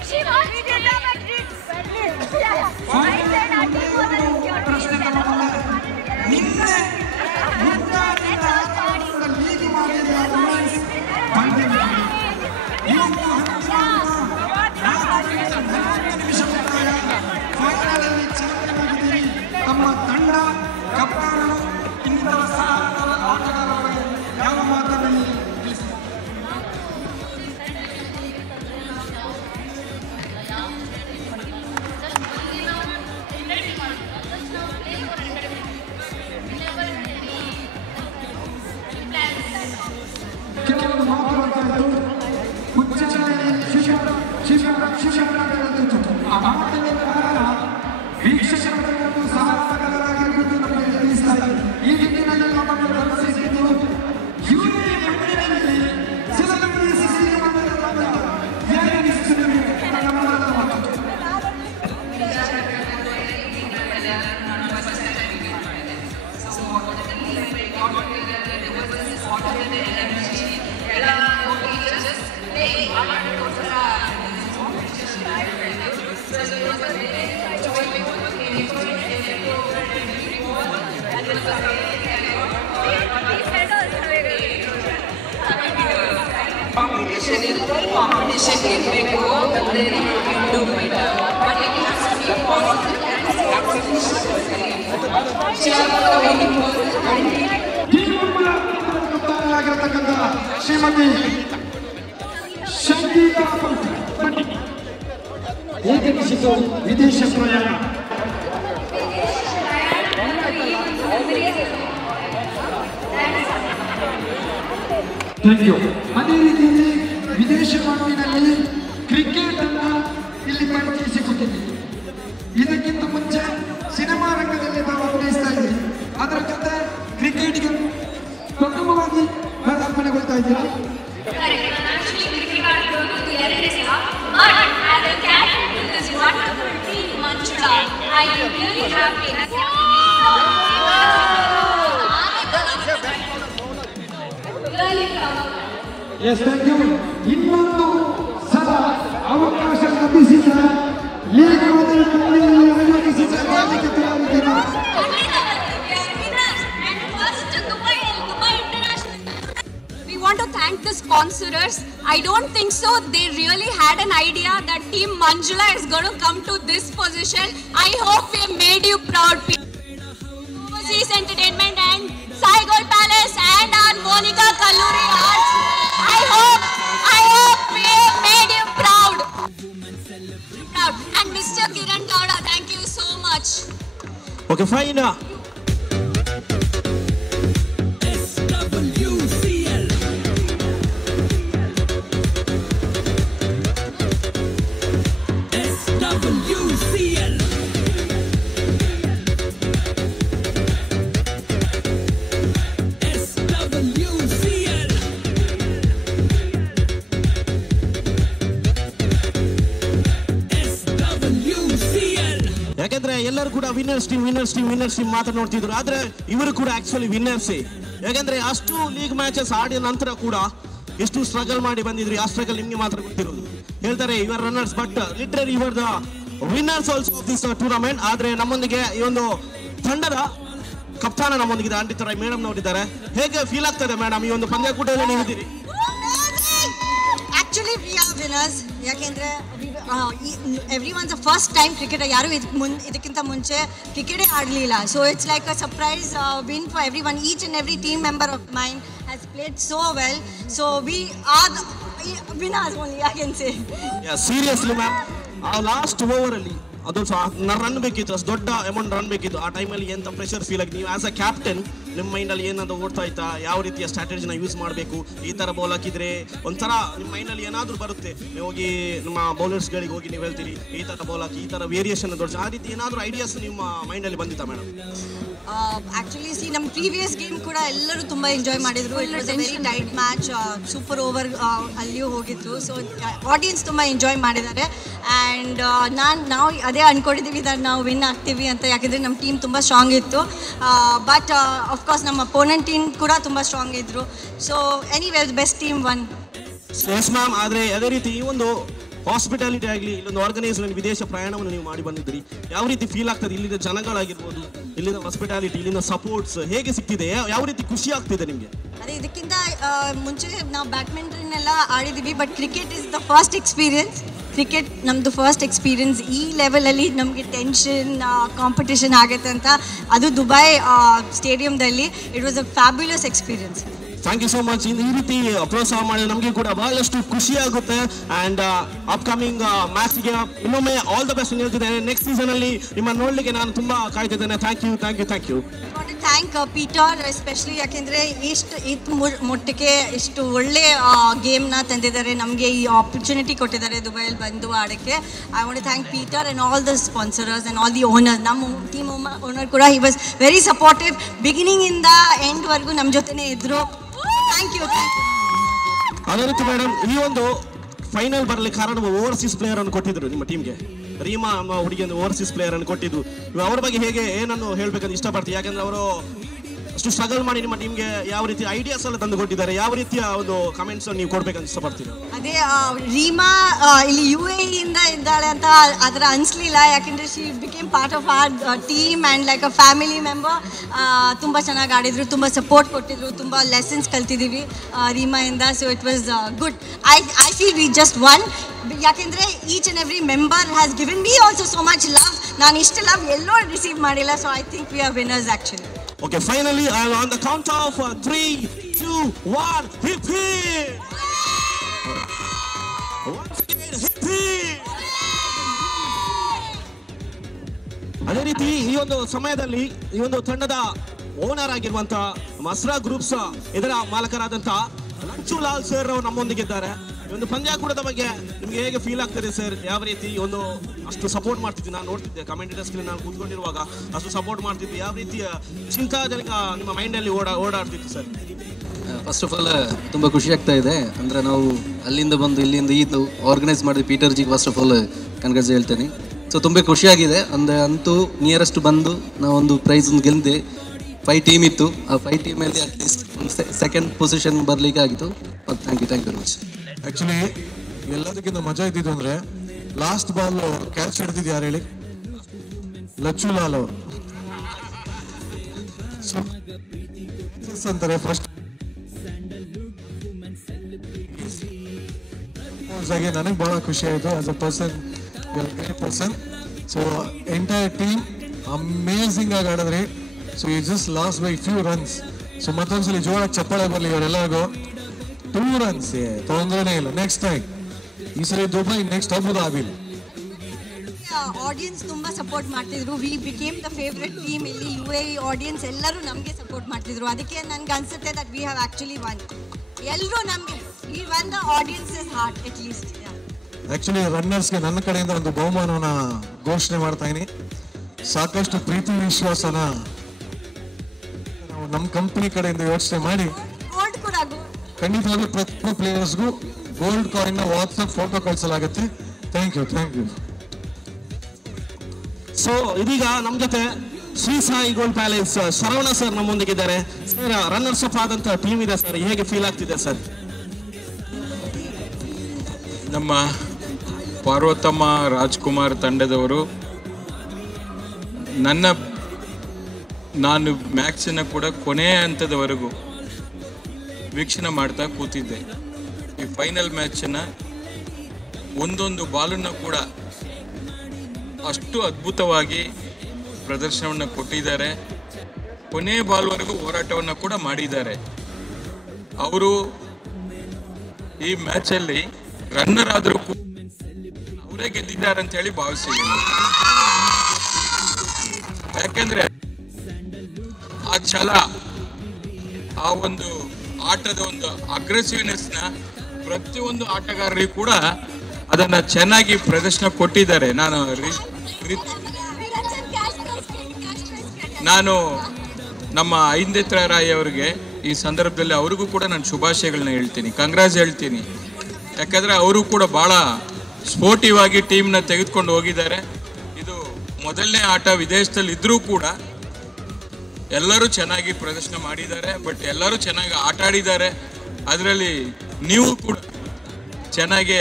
Shiva! ವೀಕ್ಷಕರನ್ನು ಸಹಕಾರರಾಗಿರುವುದು ನಮಗೆ ತಿಳಿಸ್ತಾ ಇದೆ. ಈ ನಿಟ್ಟಿನಲ್ಲಿ ನಮ್ಮನ್ನು ಗಮನಿಸಿದ್ದು UAE ಮಣ್ಣಿನಲ್ಲಿ ಸೆಲೆಬ್ರಿಟೀಸ್ ಶ್ರೀಮಂತರಾದ ಯಾರಿಗಿಸುತ್ತದೆ ನಮ್ಮನ್ನ ಕಾಂಪಿಟೇಷನ್ ಇರಬೇಕು ಆಗಿರತಕ್ಕಂಥ ಶ್ರೀಮತಿ ಶಂಕೀಲಾ ಪಂಡಿ ಏಕನಿಸಿತು ವಿದೇಶ ಪ್ರಯಾಣ. Thank you. ಅದೇ ರೀತಿಯಲ್ಲಿ ವಿದೇಶ ಮಣ್ಣಿನಲ್ಲಿ ಕ್ರಿಕೆಟ್ ಅನ್ನ ಇಲ್ಲಿ ಪರಿಚಯಿಸಿಕೊಟ್ಟಿದ್ದೀವಿ. ಇದಕ್ಕಿಂತ ಮುಂಚೆ ಸಿನಿಮಾ ರಂಗದಲ್ಲಿ ನಾವು ಅಭಿನಯಿಸ್ತಾ ಇದ್ದೀವಿ. ಅದರ ಜೊತೆ ಕ್ರಿಕೆಟ್ಗೆ ಪ್ರಥಮವಾಗಿ ಪದಾರ್ಪಣೆಗೊಳ್ತಾ ಇದ್ದೀವಿ. Yes thank you. ಇನ್ನೊಂದು ಸಲ ಅವಕಾಶ ಲಭಿಸಿದ league We want to thank the sponsors. I don't think so they really had an idea that Team Manjula is going to come to this position. I hope we made you proud. Overseas Entertainment and Sai Gold Palace and our Monica Kalluri Arts. I hope we made you proud. And Mr. Kiran Gowda, thank you so much. Okay, fine. ಯಾಕಂದ್ರೆ ಎಲ್ಲರೂ ಕೂಡ winners team ಮಾತ್ರ ನೋಡ್ತಿದ್ರು. ಆದ್ರೆ ಇವರು ಕೂಡ actually ವಿನ್ನರ್ಸೇ. ಯಾಕಂದ್ರೆ ಅಷ್ಟು league matches ಆಡಿದ ನಂತರ ಕೂಡ ಎಷ್ಟು ಸ್ಟ್ರಗಲ್ ಮಾಡಿ ಬಂದಿದ್ರು. ಆ ಸ್ಟ್ರಗಲ್ ನಿಮ್ಗೆ ಮಾತ್ರ ಗೊತ್ತಿರೋದು. ಹೇಳ್ತಾರೆ ಇವರ್ ರನ್ನರ್ಸ್ ಬಟ್ ಲಿಟರಲಿ ಇವರ್ the winners also of this tournament. ಆದ್ರೆ ನಮ್ಮೊಂದಿಗೆ ಈ ಒಂದು ತಂಡದ ಕಪ್ತಾನ ನಮ್ಮೊಂದಿಗೆ ಅಂಟಿತ ರಾಯ್ ಮೇಡಮ್ ನೋಡಿದ್ದಾರೆ. ಹೇಗೆ ಫೀಲ್ ಆಗ್ತದೆ ಮೇಡಮ್ ಈ ಒಂದು ಪಂದ್ಯಕೂಟದಲ್ಲಿ ನೀವಿದ್ದೀರಿ? Actually, we are winners. ಯಾಕೆಂದ್ರೆ everyone's the first time cricketer ಯಾರು ಇದಕ್ಕಿಂತ ಮುಂಚೆ cricket ಆಡಲಿಲ್ಲ. So it's like a surprise win for everyone. Each and every team member of mine has played so well. So we are the winners only, I can say. Yeah, seriously ma'am. Last over ಅಲ್ಲಿ ಅದು run ಬೇಕಿತ್ತು, ಅಷ್ಟು ದೊಡ್ಡ amount run ಬೇಕಿತ್ತು. ಆ ಟೈಮಲ್ಲಿ ಎಂತ pressure feel ಆಗಿ ನೀವು ಆಸ್ ಅ ಕ್ಯಾಪ್ಟನ್ ನಿಮ್ಮ ಮೈಂಡಲ್ಲಿ ಏನಾದ್ರು ಓಡ್ತಾ ಇತ್ತಾ? ಯಾವ ರೀತಿಯ ಸ್ಟ್ರಾಟಜಿನ ಯೂಸ್ ಮಾಡಬೇಕು, ಈ ಥರ ಬಾಲ್ ಹಾಕಿದ್ರೆ ಒಂಥರ ನಿಮ್ಮ ಮೈಂಡಲ್ಲಿ ಏನಾದರೂ ಬರುತ್ತೆ. ನೀವು ಹೋಗಿ ನಮ್ಮ ಬೌಲರ್ಸ್ಗಳಿಗೆ ಹೋಗಿ ನೀವು ಹೇಳ್ತೀರಿ ಈ ಥರ ಬಾಲ್ ಹಾಕಿ, ಈ ಥರ ವೇರಿಯೇಷನ್ ತೋರಿಸಿ, ಆ ರೀತಿ ಏನಾದರೂ ಐಡಿಯಾಸ್ ನಿಮ್ಮ ಮೈಂಡಲ್ಲಿ ಬಂದಿತ್ತಾ ಮೇಡಮ್? ಆ್ಯಕ್ಚುಲಿ ನಮ್ಮ ಪ್ರೀವಿಯಸ್ ಗೇಮ್ ಕೂಡ ಎಲ್ಲರೂ ತುಂಬ ಎಂಜಾಯ್ ಮಾಡಿದರು. It was A very tight match, super over ಅಲ್ಲಿಯೂ ಹೋಗಿತ್ತು. ಸೊ ಆಡಿಯನ್ಸ್ ತುಂಬ ಎಂಜಾಯ್ ಮಾಡಿದ್ದಾರೆ. ಆ್ಯಂಡ್ ನಾವು ಅದೇ ಅಂದ್ಕೊಂಡಿದ್ದೀವಿ ನಾವು ವಿನ್ ಆಗ್ತೀವಿ ಅಂತ. ಯಾಕೆಂದರೆ ನಮ್ಮ ಟೀಮ್ ತುಂಬ ಸ್ಟ್ರಾಂಗ್ ಇತ್ತು. ಬಟ್ ಅಫ್ಕೋರ್ಸ್ ನಮ್ಮ ಅಪೋನೆಂಟ್ ಟೀಮ್ ಕೂಡ ತುಂಬ ಸ್ಟ್ರಾಂಗ್ ಇದ್ದರು. So anyway best team one. Yes ma'am. ಆದರೆ ಅದೇ ರೀತಿ ಈ ಒಂದು ಹಾಸ್ಪಿಟಾಲಿಟಿ ಆಗಲಿ, ಇಲ್ಲೊಂದು ಆರ್ಗನೈಸೇಷನ್ ವಿದೇಶ ಪ್ರಯಾಣವನ್ನು ನೀವು ಮಾಡಿ ಬಂದಿದ್ದೀರಿ, ಯಾವ ರೀತಿ ಫೀಲ್ ಆಗ್ತದೆ? ಇಲ್ಲಿನ ಜನಗಳಾಗಿರ್ಬೋದು, ಇಲ್ಲಿನ ಹಾಸ್ಪಿಟಾಲಿಟಿ, ಇಲ್ಲಿನ ಸಪೋರ್ಟ್ಸ್ ಹೇಗೆ ಸಿಗ್ತಿದೆ? ಯಾವ ರೀತಿ ಖುಷಿ ಆಗ್ತಿದೆ ನಿಮಗೆ? ಅದೇ ಇದಕ್ಕಿಂತ ಮುಂಚೆ ನಾವು ಬ್ಯಾಡ್ಮಿಂಟನ್ ಎಲ್ಲ ಆಡಿದ್ದೀವಿ. But cricket is the first experience. Cricket ನಮ್ಮದು ಫಸ್ಟ್ ಎಕ್ಸ್ಪೀರಿಯನ್ಸ್. ಈ ಲೆವೆಲಲ್ಲಿ ನಮಗೆ ಟೆನ್ಷನ್ ಕಾಂಪಿಟೇಷನ್ ಆಗುತ್ತೆ ಅಂತ, ಅದು ದುಬೈ ಸ್ಟೇಡಿಯಮ್ದಲ್ಲಿ. It was a fabulous experience. Thank you so much. ಈ ರೀತಿ ಪ್ರೋತ್ಸಾಹ ಮಾಡಿದ್ರೆ ನಮಗೆ ಕೂಡ ಬಹಳಷ್ಟು ಖುಷಿ ಆಗುತ್ತೆ. ಆ್ಯಂಡ್ ಅಪ್ಕಮಿಂಗ್ ಮ್ಯಾಚ್ಗೆ ಇನ್ನೊಮ್ಮೆ ಆಲ್ ದ ಬೆಸ್ಟ್ ಹೇಳ್ತಿದ್ದೇನೆ. ನೆಕ್ಸ್ಟ್ ಸೀಸನಲ್ಲಿ ನಿಮ್ಮನ್ನು ನೋಡಲಿಕ್ಕೆ ನಾನು ತುಂಬ ಕಾಯ್ತಿದ್ದೇನೆ. Thank you thank you thank you. Thank Peter especially, ಯಾಕೆಂದರೆ ಇಷ್ಟು ಮೊಟ್ಟಕ್ಕೆ ಇಷ್ಟು ಒಳ್ಳೆ ಗೇಮ್ನ ತಂದಿದ್ದಾರೆ, ನಮಗೆ ಈ ಆಪರ್ಚುನಿಟಿ ಕೊಟ್ಟಿದ್ದಾರೆ ದುಬೈಯಲ್ಲಿ ಬಂದು ಆಡೋಕ್ಕೆ. I want to thank Peter and all the sponsors and all the owner. ನಮ್ಮ ಟೀಮ್ ಓನರ್ ಕೂಡ ಹಿ ವಾಸ್ ವೆರಿ ಸಪೋರ್ಟಿವ್, ಬಿಗಿನಿಂಗಿಂದ ಎಂಡ್ವರೆಗೂ ನಮ್ಮ ಜೊತೆನೇ ಇದ್ದರು. Thank you. ಅದೇ ರೀತಿ ಮೇಡಮ್, ಈ ಒಂದು ಫೈನಲ್ ಬರಲಿಕ್ಕೆ ಕಾರಣ ಓವರ್ಸೀಸ್ ಪ್ಲೇಯರ್ ಅನ್ನು ಕೊಟ್ಟಿದ್ರು ನಿಮ್ಮ ಟೀಮ್ಗೆ. ರೀಮಾ ಅನ್ನೋ ಹುಡುಗಿ ಒಂದು ಓವರ್ಸೀಸ್ ಪ್ಲೇಯರ್ ಅನ್ನು ಕೊಟ್ಟಿದ್ದು. ಅವ್ರ ಬಗ್ಗೆ ಹೇಗೆ ಏನನ್ನು ಹೇಳ್ಬೇಕಂತ ಇಷ್ಟಪಡ್ತೀವಿ? ಯಾಕಂದ್ರೆ ಅವರು ಅಷ್ಟು ಸ್ಟ್ರಗಲ್ ಮಾಡಿ ನಿಮ್ಮ ಟೀಮ್ಗೆ ಯಾವ ರೀತಿ ಐಡಿಯಾಸ್ ಎಲ್ಲ ತಂದು ಕೊಟ್ಟಿದ್ದಾರೆ, ಯಾವ ರೀತಿಯ ಒಂದು ಕಮೆಂಟ್ಸ್ ನೀವು ಕೊಡ್ಬೇಕಂತ ಇಷ್ಟಪಡ್ತೀವಿ? ಅದೇ ರೀಮಾ ಇಲ್ಲಿ UAE ಇಂದ ಇದ್ದಾಳೆ ಅಂತ ಅದರ ಅನಿಸ್ಲಿಲ್ಲ, ಯಾಕೆಂದರೆ she became part of our team and like a family member. ತುಂಬ ಚೆನ್ನಾಗಿ ಆಡಿದ್ರು, ತುಂಬ ಸಪೋರ್ಟ್ ಕೊಟ್ಟಿದ್ರು, ತುಂಬ ಲೆಸನ್ಸ್ ಕಲ್ತಿದ್ದೀವಿ ರೀಮಾಯಿಂದ. So it was good. I feel we just won, ಯಾಕೆಂದರೆ each and every member has given me also so much love. ನಾನು ಇಷ್ಟು ಲವ್ ಎಲ್ಲೋ ರಿಸೀವ್ ಮಾಡಿಲ್ಲ. So I think we are winners actually. Okay, finally, on the count of 3, 2, 1, hip hip! Once again, hip hip! ಅದೇ ರೀತಿ ಈ ಒಂದು ಸಮಯದಲ್ಲಿ ಈ ಒಂದು ತಂಡದ ಓನರ್ ಆಗಿರುವಂತ ಮಸ್ರಾ ಗ್ರೂಪ್ಸ್ ಇದರ ಮಾಲಕರಾದಂತ ಲಂಚು ಲಾಲ್ ಸರ್ ಅವರು ನಮ್ಮೊಂದಿಗಿದ್ದಾರೆ. ಈ ಒಂದು ಪಂದ್ಯಾಕೂಟದ ಬಗ್ಗೆ ನಿಮ್ಗೆ ಹೇಗೆ ಫೀಲ್ ಆಗ್ತದೆ ಸರ್? ಯಾವ ರೀತಿ ಒಂದು ಅಷ್ಟು ಸಪೋರ್ಟ್ ಮಾಡ್ತಿದ್ವಿ, ನಾನು ನೋಡ್ತಿದ್ದೆ ಕಮೆಂಟೇಟರ್ಸ್ಗೆ ನಾನು ಕೂತ್ಕೊಂಡಿರುವಾಗ ಅಷ್ಟು ಸಪೋರ್ಟ್ ಮಾಡ್ತಿದ್ವಿ. ಯಾವ ರೀತಿಯ ಚಿಂತಾಜನಕ ನಿಮ್ಮ ಮೈಂಡಲ್ಲಿ ಓಡಾಡ್ತಿತ್ತು ಸರ್? ಫಸ್ಟ್ ಆಫ್ ಆಲ್ ತುಂಬ ಖುಷಿ ಆಗ್ತಾ ಇದೆ. ಅಂದರೆ ನಾವು ಅಲ್ಲಿಂದ ಬಂದು ಇಲ್ಲಿಂದ ಇದು ಆರ್ಗನೈಸ್ ಮಾಡಿದ ಪೀಟರ್ ಜಿಗೆ ಫಸ್ಟ್ ಆಫ್ ಆಲ್ ಕನ್ಗ್ರಾಟ್ಸ್ ಹೇಳ್ತೇನೆ. ಸೊ ತುಂಬ ಖುಷಿಯಾಗಿದೆ. ಅಂದರೆ ಅಂತೂ ನಿಯರೆಸ್ಟ್ ಬಂದು ನಾವೊಂದು ಪ್ರೈಸ್ ಒಂದು ಗೆಲ್ದೆ. 5 ಟೀಮ್ ಇತ್ತು, ಆ 5 ಟೀಮಲ್ಲಿ ಅಟ್ಲೀಸ್ಟ್ ಸೆಕೆಂಡ್ ಪೊಸಿಷನ್ ಬರಲಿಕ್ಕೆ ಆಗಿತ್ತು. Thank you very much. Actually ಎಲ್ಲದಕ್ಕಿಂತ ಮಜಾ ಇದ್ದಿದ್ದು ಅಂದರೆ ಲಾಸ್ಟ್ ಬಾಲ್ ಕ್ಯಾಚ್ ಹಿಡ್ದಿದ್ದು ಯಾರು ಹೇಳಿ? ಲಚ್ಚು ಲಾಲ್ ಅವರು ಅಂತಾರೆ ಫಸ್ಟ್. ನನಗೆ ಭಾಳ ಖುಷಿ ಆಯಿತು as a person. So entire team amazing ಆಗಿ ಆಡಿದ್ರಿ. So you just lost by few runs. So ಮತ್ತೊಂದ್ಸಲಿ ಜೋರಾಗಿ ಚಪ್ಪಾಳೆ ಬರಲಿ ಇವರೆಲ್ಲರಿಗೂ. 2 runs ತೊಂದರೆನೇ ಇಲ್ಲ. ನೆಕ್ಸ್ಟ್ ಟೈಮ್ ಈ ಸರಿ Dubai, next Abu Dhabi. Audience ತುಂಬ ಸಪೋರ್ಟ್ ಮಾಡ್ತಿದ್ರು. We became the favourite team. ಇಲ್ಲಿ UAE ಆಡಿಯನ್ಸ್ ಎಲ್ಲರೂ ನಮಗೆ ಸಪೋರ್ಟ್ ಮಾಡ್ತಿದ್ರು. ಅದಕ್ಕೆ ನನಗೆ ಅನ್ಸುತ್ತೆ that we have actually won. ಎಲ್ಲರೂ ನಮಗೆ we won the audiences heart at least. Actually ರನ್ನರ್ಸ್ಗೆ ನನ್ನ ಕಡೆಯಿಂದ ಒಂದು ಬಹುಮಾನವನ್ನು ಘೋಷಣೆ ಮಾಡ್ತಾ ಇದೀನಿ. ಸಾಕಷ್ಟು ಪ್ರೀತಿ ವಿಶ್ವಾಸನ ನಾವು ನಮ್ಮ ಕಂಪನಿ ಕಡೆಯಿಂದ ಯೋಚನೆ ಮಾಡಿ ಖಂಡಿತವಾಗ್ಲೂ ಪ್ರತಿಯೊಬ್ಬ ಪ್ಲೇಯರ್ಸ್ಗೂ ಗೋಲ್ಡ್ ಕಾಯಿನ್ನ ವಾಟ್ಸಪ್ ಫೋಟೋ ಕಳಿಸಲಾಗುತ್ತೆ. Thank you. ಸೊ ಇದೀಗ ನಮ್ಮ ಜೊತೆ Shri Sai gold palace Saravana sir ನಮ್ಮೊಂದಿಗಿದ್ದಾರೆ. ಸರ್, ರನ್ನರ್ಸ್ ಅಪ್ ಆದಂತ ಟೀಮ್ ಇದೆ ಸರ್, ಹೇಗೆ ಫೀಲ್ ಆಗ್ತಿದೆ ಸರ್? ನಮ್ಮ ಪಾರ್ವತಮ್ಮ ರಾಜ್ಕುಮಾರ್ ತಂಡದವರು ನಾನು ಮ್ಯಾಚನ್ನು ಕೂಡ ಕೊನೆಯ ಹಂತದವರೆಗೂ ವೀಕ್ಷಣೆ ಮಾಡ್ತಾ ಕೂತಿದ್ದೆ. ಈ ಫೈನಲ್ ಮ್ಯಾಚನ್ನು ಒಂದೊಂದು ಬಾಲನ್ನು ಕೂಡ ಅಷ್ಟು ಅದ್ಭುತವಾಗಿ ಪ್ರದರ್ಶನವನ್ನು ಕೊಟ್ಟಿದ್ದಾರೆ. ಕೊನೆಯ ಬಾಲ್ವರೆಗೂ ಹೋರಾಟವನ್ನು ಕೂಡ ಮಾಡಿದ್ದಾರೆ. ಅವರು ಈ ಮ್ಯಾಚಲ್ಲಿ ರನ್ನರ್ ಆದರೂ ಅವರೇ ಗೆದ್ದಿದ್ದಾರೆ ಅಂತ ಹೇಳಿ ಭಾವಿಸಿದ್ದೀನಿ. ಯಾಕೆಂದ್ರೆ ಆ ಛಲ, ಆ ಒಂದು ಆಟದ ಒಂದು ಅಗ್ರೆಸಿವ್ನೆಸ್ನ ಪ್ರತಿಯೊಂದು ಆಟಗಾರರಿಗೂ ಕೂಡ ಅದನ್ನ ಚೆನ್ನಾಗಿ ಪ್ರದರ್ಶನ ಕೊಟ್ಟಿದ್ದಾರೆ. ನಾನು ನಮ್ಮ ಐಂದೇತ್ರ ರಾಯ್ ಅವರಿಗೆ ಈ ಸಂದರ್ಭದಲ್ಲಿ ಅವ್ರಿಗೂ ಕೂಡ ನಾನು ಶುಭಾಶಯಗಳನ್ನ ಹೇಳ್ತೀನಿ, ಕಂಗ್ರಾಟ್ಸ್ ಹೇಳ್ತೀನಿ. ಯಾಕಂದರೆ ಅವರು ಕೂಡ ಭಾಳ ಸ್ಪೋರ್ಟಿವ್ ಆಗಿ ಟೀಮ್ನ ತೆಗೆದುಕೊಂಡು ಹೋಗಿದ್ದಾರೆ. ಇದು ಮೊದಲನೇ ಆಟ ವಿದೇಶದಲ್ಲಿ ಇದ್ದರೂ ಕೂಡ ಎಲ್ಲರೂ ಚೆನ್ನಾಗಿ ಪ್ರದರ್ಶನ ಮಾಡಿದ್ದಾರೆ. ಬಟ್ ಎಲ್ಲರೂ ಚೆನ್ನಾಗಿ ಆಟ ಆಡಿದ್ದಾರೆ. ಅದರಲ್ಲಿ ನೀವು ಕೂಡ ಚೆನ್ನಾಗಿ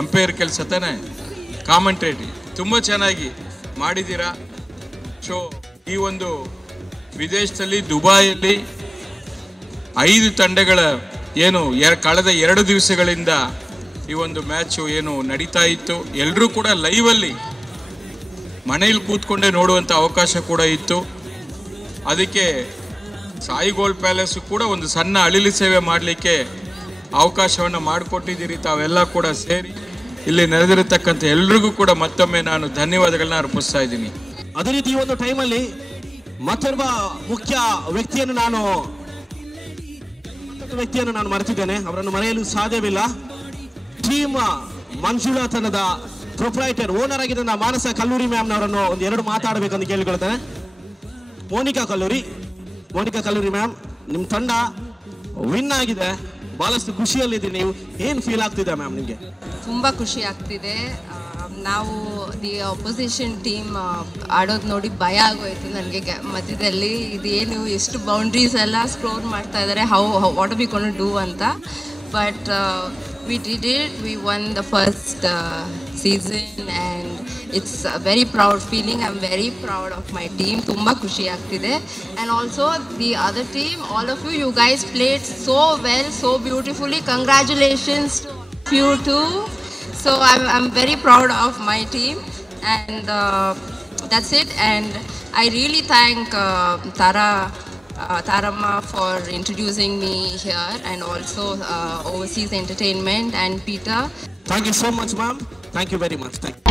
ಅಂಪೈರ್ ಕೆಲಸ ತಾನೆ, ಕಾಮೆಂಟ್ರೇಟಿ ತುಂಬ ಚೆನ್ನಾಗಿ ಮಾಡಿದ್ದೀರಾ. ಸೊ ಈ ಒಂದು ವಿದೇಶದಲ್ಲಿ ದುಬೈಯಲ್ಲಿ 5 ತಂಡಗಳ ಏನು ಕಳೆದ 2 ದಿವಸಗಳಿಂದ ಈ ಒಂದು ಮ್ಯಾಚು ಏನು ನಡೀತಾ ಇತ್ತು, ಎಲ್ಲರೂ ಕೂಡ ಲೈವಲ್ಲಿ ಮನೆಯಲ್ಲಿ ಕೂತ್ಕೊಂಡೇ ನೋಡುವಂಥ ಅವಕಾಶ ಕೂಡ ಇತ್ತು. ಅದಕ್ಕೆ ಸಾಯಿ ಗೋಲ್ಡ್ ಪ್ಯಾಲೇಸ್ ಕೂಡ ಒಂದು ಸಣ್ಣ ಅಳಿಲು ಸೇವೆ ಮಾಡಲಿಕ್ಕೆ ಅವಕಾಶವನ್ನು ಮಾಡಿಕೊಟ್ಟಿದ್ದೀರಿ. ತಾವೆಲ್ಲ ಕೂಡ ಸೇರಿ ಇಲ್ಲಿ ನೆರೆದಿರತಕ್ಕಂಥ ಎಲ್ರಿಗೂ ಕೂಡ ಮತ್ತೊಮ್ಮೆ ನಾನು ಧನ್ಯವಾದಗಳನ್ನ ಅರ್ಪಿಸ್ತಾ ಇದ್ದೀನಿ. ಅದೇ ರೀತಿ ಈ ಒಂದು ಟೈಮಲ್ಲಿ ಮತ್ತೊಬ್ಬ ಮುಖ್ಯ ವ್ಯಕ್ತಿಯನ್ನು ನಾನು ಮರೆತಿದ್ದೇನೆ, ಅವರನ್ನು ಮರೆಯಲು ಸಾಧ್ಯವಿಲ್ಲ. ಟೀಮ್ ಮಂಜುಳಾ ತಂಡದ ಪ್ರೊಪ್ರೈಟರ್ ಓನರ್ ಆಗಿದ್ದ ಮಾನಸ ಕಲ್ಲೂರಿ ಮ್ಯಾಮ್ನವರನ್ನು ಒಂದು 2 ಮಾತಾಡಬೇಕಂತ ಕೇಳಿಕೊಳ್ತೇನೆ. ಮೋನಿಕಾ ಕಲ್ಲೂರಿ ಮ್ಯಾಮ್, ನಿಮ್ಮ ತಂಡ ವಿನ್ ಆಗಿದೆ, ಬಹಳಷ್ಟು ಖುಷಿಯಲ್ಲಿದ್ದೀವಿ. ನೀವು ಏನು ಫೀಲ್ ಆಗ್ತಿದೆ ಮ್ಯಾಮ್ ನಿಮಗೆ? ತುಂಬ ಖುಷಿ ಆಗ್ತಿದೆ. ನಾವು ದಿ ಅಪೋಸಿಷನ್ ಟೀಮ್ ಆಡೋದು ನೋಡಿ ಭಯ ಆಗೋಯ್ತು ನನಗೆ ಮಧ್ಯದಲ್ಲಿ. ಇದೇನು ಎಷ್ಟು ಬೌಂಡ್ರೀಸ್ ಎಲ್ಲ ಸ್ಕ್ರೋರ್ ಮಾಡ್ತಾ ಇದ್ದಾರೆ, ವಾಟ್ ವಿ ಗೋನ್ ಟು ಡೂ ಅಂತ. But we did it. We won the first season and it's a very proud feeling. I'm very proud of my team. Tumba khushi agtide. And also the other team, all of you guys played so well, so beautifully. Congratulations to you too. So I'm very proud of my team, and that's it. And I really thank Taramma for introducing me here, and also Overseas Entertainment and Peter. Thank you so much, ma'am. Thank you very much. Thank you.